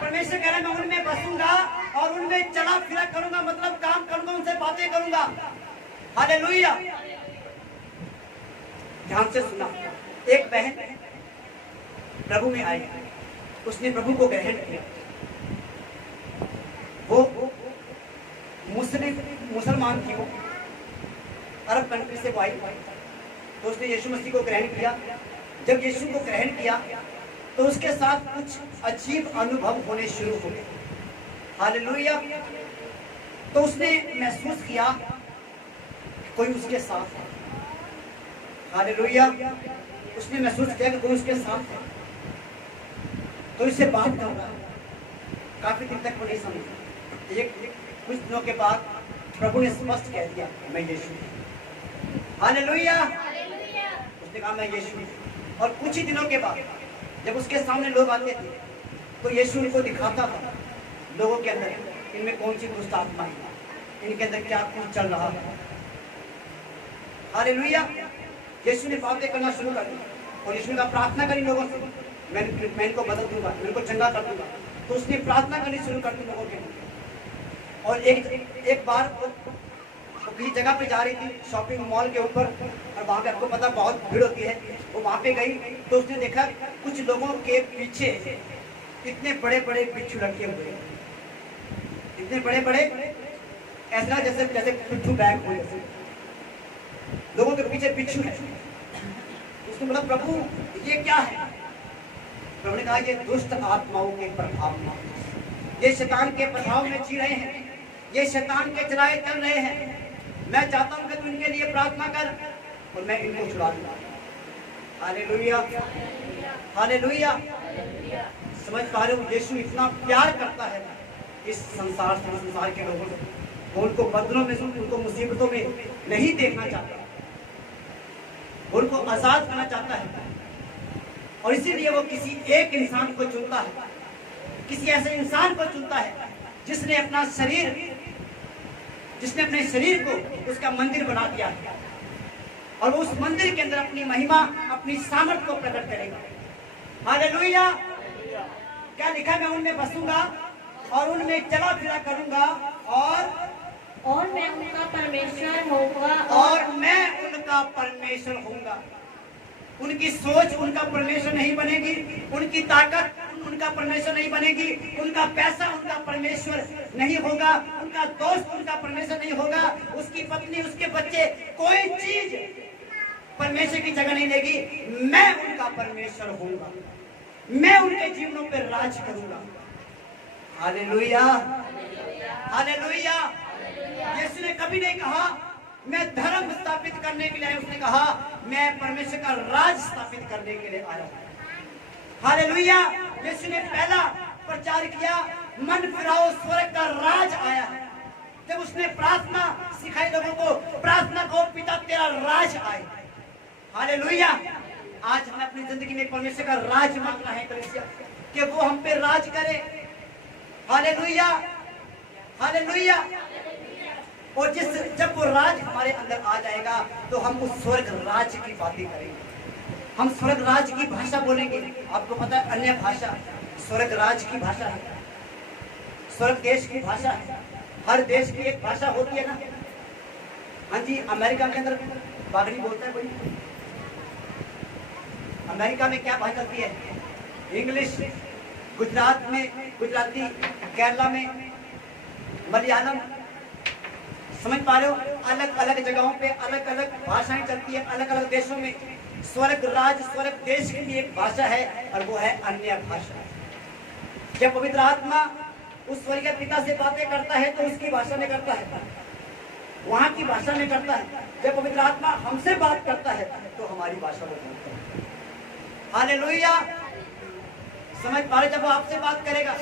परमेश्वर कह रहा है मैं उनमें बसूंगा और उनमें चला फिरा करूंगा, मतलब काम करूंगा, उनसे बातें करूंगा। हालेलुया। ध्यान से सुना, एक बहन प्रभु में आई, उसने प्रभु को ग्रहण किया। वो मुसलमान थी, वो अरब कंट्री से आई, तो उसने यीशु मसीह को ग्रहण किया। जब यीशु को ग्रहण किया तो उसके साथ कुछ अजीब अनुभव होने शुरू हो गए। हालेलुया। तो उसने महसूस किया कोई उसके साथ है। हालेलुया। उसने महसूस किया कि कोई उसके साथ है, तो इससे बात कर रहा है। काफी दिन तक वो नहीं समझा। कुछ दिनों के बाद प्रभु ने स्पष्ट कह दिया मैं यीशु हूं। हालेलुया। उसने कहा मैं यीशु हूं। और कुछ ही दिनों के बाद जब उसके सामने लोग आते थे तो यीशु उनको दिखाता था लोगों के अंदर इनमें कौन सी दुष्ट आत्मा है, इनके अंदर क्या कुछ चल रहा है। हालेलुया। यीशु ने बातें करना शुरू कर दी और यीशु ने कहा प्रार्थना करी लोगों से, मैं इनको बदल दूंगा, मैं इनको चंगा कर दूंगा। तो उसने प्रार्थना करनी शुरू कर दी लोगों के लिए। और एक बार वो किसी जगह पे जा रही थी, शॉपिंग मॉल के ऊपर, और वहाँ पे आपको पता बहुत भीड़ होती है। वो वहाँ पे गई तो उसने देखा कुछ लोगों के पीछे इतने बड़े बड़े बिच्छू लटके हुए, इतने बड़े बड़े, ऐसा जैसे पिट्ठू बैग हो, जैसे लोगों के पीछे बिच्छू है। उसने बोला प्रभु ये क्या है? प्रभु ने कहा ये दुष्ट आत्माओं के प्रभाव में, ये शैतान के प्रभाव में जी रहे हैं, ये शैतान के चलाए चल रहे हैं। मैं चाहता हूं कि तू इनके लिए प्रार्थना कर और मैं इनको छुड़ा दूंगा। Hallelujah, hallelujah. समझ पा रहे हो, यीशु इतना प्यार करता है इस संसार से, संसार के लोगों से। वो उनको बंधनों में, उनको मुसीबतों में नहीं देखना चाहता, वो उनको आजाद करना चाहता है। और इसीलिए वो किसी एक इंसान को चुनता है, किसी ऐसे इंसान को चुनता है जिसने अपने शरीर को उसका मंदिर बना दिया है और उस मंदिर के अंदर अपनी महिमा, अपनी सामर्थ को प्रकट करेगा। हालेलुया। क्या लिखा है? मैं उनमें बसूंगा और उनमें चला फिरा करूंगा और मैं उनका परमेश्वर होऊंगा और मैं उनका परमेश्वर होऊंगा। उनकी सोच उनका परमेश्वर नहीं बनेगी, उनकी ताकत उनका परमेश्वर नहीं बनेगी, उनका पैसा उनका परमेश्वर नहीं होगा, उनका दोस्त उनका परमेश्वर नहीं होगा, उसकी पत्नी, उसके बच्चे, कोई चीज परमेश्वर की जगह नहीं लेगी। मैं उनका परमेश्वर होऊंगा, मैं उनके जीवनों पर राज करूंगा। Hallelujah, hallelujah. यीशु ने कभी नहीं कहा मैं धर्म स्थापित करने के लिए आया, उसने कहा मैं परमेश्वर का राज स्थापित करने के लिए आया हूं। हालेलुया। यीशु ने पहला प्रचार किया, मन फिराओ स्वर्ग का राज आया है। जब उसने प्रार्थना सिखाई लोगों को, प्रार्थना करो पिता तेरा राज आए। हालेलुया। आज हमें अपनी जिंदगी में परमेश्वर का राज मांगना है कलीसिया, कि वो हम पे राज करे। Hallelujah, hallelujah. और जब वो राज हमारे अंदर आ जाएगा तो हम उस स्वर्ग राज की बातें करेंगे, हम स्वर्ग राज की भाषा बोलेंगे। आपको पता है अन्य भाषा स्वर्ग राज की भाषा है, स्वर्ग देश की भाषा है। हर देश की एक भाषा होती है ना। हाँ जी, अमेरिका के अंदर बागड़ी बोलता है कोई। अमेरिका में क्या भाषा चलती है? इंग्लिश। गुजरात में गुजराती, केरला में मलयालम। समझ पा रहे हो? अलग अलग जगहों पे अलग अलग भाषाएं चलती है, अलग अलग देशों में। स्वर्ग राज, स्वर्ग देश की भी एक भाषा है और वो है अन्य भाषा। जब पवित्र आत्मा उस स्वर्गीय पिता से बातें करता है तो उसकी भाषा में करता है, वहां की भाषा में करता है। जब पवित्र आत्मा हमसे बात करता है तो हमारी भाषा में बोलता है। हालेलुया। समझ पा रहे? जब वो आपसे बात करेगा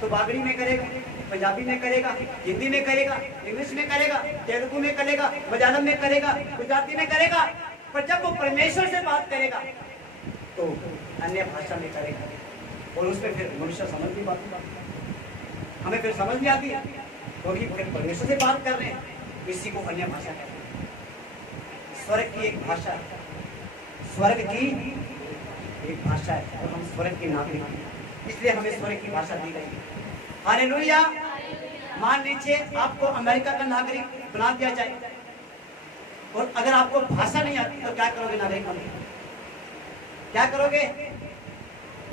तो बागड़ी में करेगा, पंजाबी में करेगा, हिंदी में करेगा, इंग्लिश में करेगा, तेलुगु में करेगा, मलयालम में करेगा, गुजराती में करेगा। पर जब वो परमेश्वर से बात करेगा तो अन्य भाषा में करेगा और उसमें फिर मनुष्य समझ नहीं पाता, हमें फिर समझ नहीं आती, क्योंकि फिर परमेश्वर से बात कर रहे हैं, इसी को अन्य भाषा कहते हैं। स्वर्ग की एक भाषा है, स्वर्ग की एक भाषा है और हम स्वर्ग के नागरिक हैं, इसलिए हमें स्वर्ग की भाषा दी गई है। हालेलुया। मान लीजिए आपको अमेरिका का नागरिक बना दिया जाए और अगर आपको भाषा नहीं आती तो क्या करोगे? नागरिक बन क्या करोगे?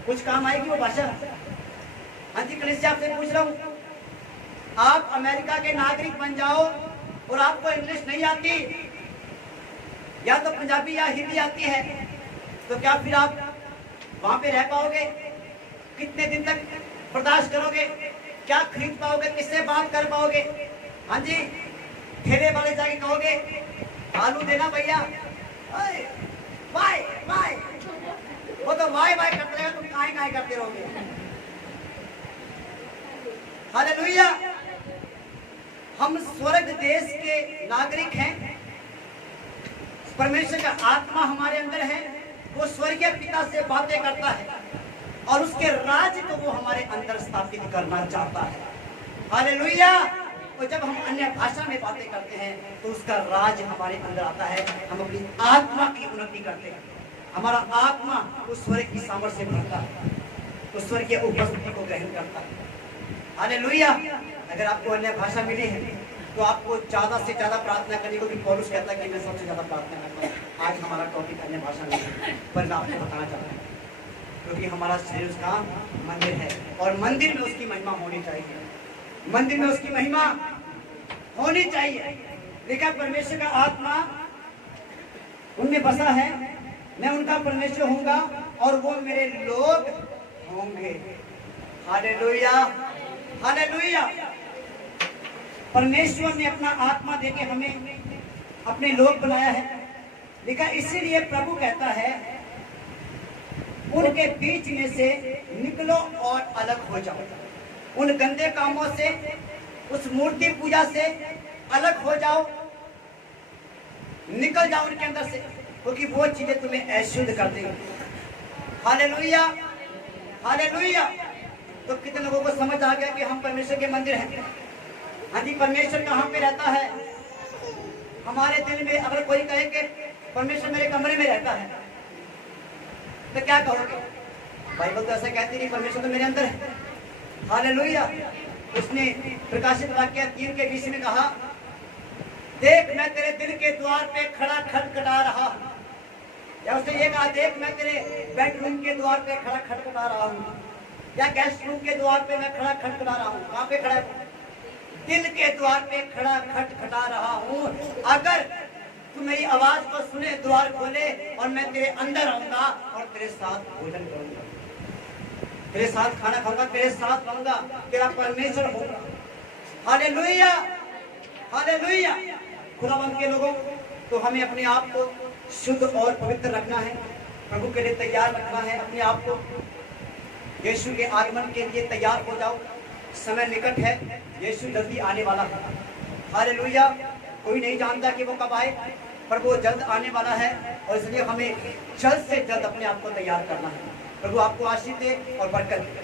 कुछ काम आएगी वो भाषा? हाँ जी, कलीसिया आपसे पूछ रहा हूँ, आप अमेरिका के नागरिक बन जाओ और आपको इंग्लिश नहीं आती या तो पंजाबी या हिंदी आती है, तो क्या फिर आप वहां पे रह पाओगे? कितने दिन तक बर्दाश्त करोगे? क्या खरीद पाओगे? किससे बात कर पाओगे? हाँ जी, ठेले वाले जाके कहोगे आलू देना भैया, वाई वाई, वो तो वाई वाई करते रहेगा, तुम काहे काहे करते रहोगे। हालेलुया। हम स्वर्ग देश के नागरिक हैं, परमेश्वर का आत्मा हमारे अंदर है, वो स्वर्गीय पिता से बातें करता है और उसके राज्य को वो हमारे अंदर स्थापित करना चाहता है। हालेलुया। और जब हम अन्य भाषा में बातें करते हैं तो उसका राज हमारे अंदर आता है, हम अपनी आत्मा की उन्नति करते हैं, हमारा आत्मा उस स्वर्ग की सामर्थ्य से भरता है, उस स्वर्ग की उपस्थिति को ग्रहण करता है। हालेलुया। अगर आपको अन्य भाषा मिली है तो आपको ज्यादा से ज्यादा प्रार्थना करने को भी पौलुस कहता है कि मैं सबसे ज्यादा प्रार्थना करता हूँ। आज हमारा टॉपिक अन्य भाषा में है, पर मैं आपको बताना चाहता हूँ क्योंकि हमारा शरीर उसका मंदिर है और मंदिर में उसकी महिमा होनी चाहिए, मंदिर में उसकी महिमा होनी चाहिए। देखा, परमेश्वर का आत्मा उनमें बसा है, मैं उनका परमेश्वर होऊंगा और वो मेरे लोग होंगे। Hallelujah, hallelujah. परमेश्वर ने अपना आत्मा देके हमें अपने लोग बनाया है। देखा, इसीलिए प्रभु कहता है उनके बीच में से निकलो और अलग हो जाओ, उन गंदे कामों से, उस मूर्ति पूजा से अलग हो जाओ, निकल जाओ उनके अंदर से, क्योंकि वो चीजें तुम्हें अशुद्ध कर देंगी। Hallelujah, hallelujah. तो कितने लोगों को समझ आ गया कि हम परमेश्वर के मंदिर हैं? हाँ जी, परमेश्वर कहाँ पे रहता है? हमारे दिल में। अगर कोई कहे कि परमेश्वर मेरे कमरे में रहता है तो क्या कहोगे? बाइबल तो ऐसा कहती है, परमेश्वर तो मेरे अंदर है। हालेलुया। उसने प्रकाशित वाक्य 3 के 20 में कहा, देख मैं तेरे दिल के द्वार पे खड़ा खटखटा रहा हूं। या उसने ये कहा, देख मैं तेरे बेडरूम के द्वार पे खड़ा खटखटा रहा हूं, या गेस्ट रूम के द्वार पे मैं खड़ा खटखटा रहा हूं। कहां पे खड़ा है? दिल के द्वार पे खड़ा खटखटा रहा हूं। अगर तू मेरी आवाज को सुने, द्वार खोले और मैं तेरे अंदर आऊंगा और तेरे साथ भोजन करूंगा, तेरे साथ खाना खाऊंगा, तेरे साथ रहूंगा, तेरा परमेश्वर होगा। Hallelujah, hallelujah. खुदावंद के लोगों, तो हमें अपने आप को शुद्ध और पवित्र रखना है, प्रभु के लिए तैयार रखना है अपने आप को। यीशु के आगमन के लिए तैयार हो जाओ, समय निकट है, यीशु जल्दी आने वाला है। हालेलुया। कोई नहीं जानता कि वो कब आए, पर वो जल्द आने वाला है और इसलिए हमें जल्द से जल्द अपने आप को तैयार करना है। प्रभु आपको आशीष दे और बरकत दे।